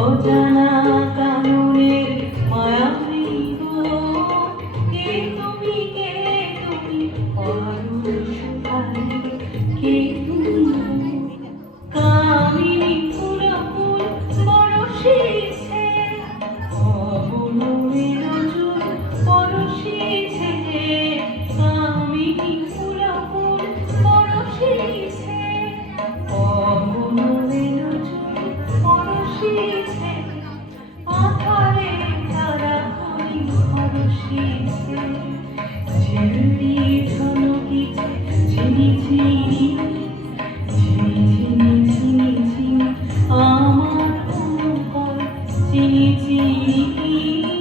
অজানা কাননের মায়াবী গো, কে তুমি পরশু কে তুমি কামিনী ফুল ফুল বরষিছে, অবনুরে নজর পরশিছে, কামিনী ফুল ফুল বরষিছে, অবনুরে নজর পরশিছে, আধারে তারা করি পরশিছে, ঝিলমি ঝলকিছে ঝিনি ঝিনি ঝিনি ঝিনি ঝিনি ঝিনি আমার অনুকর চিনি চিনি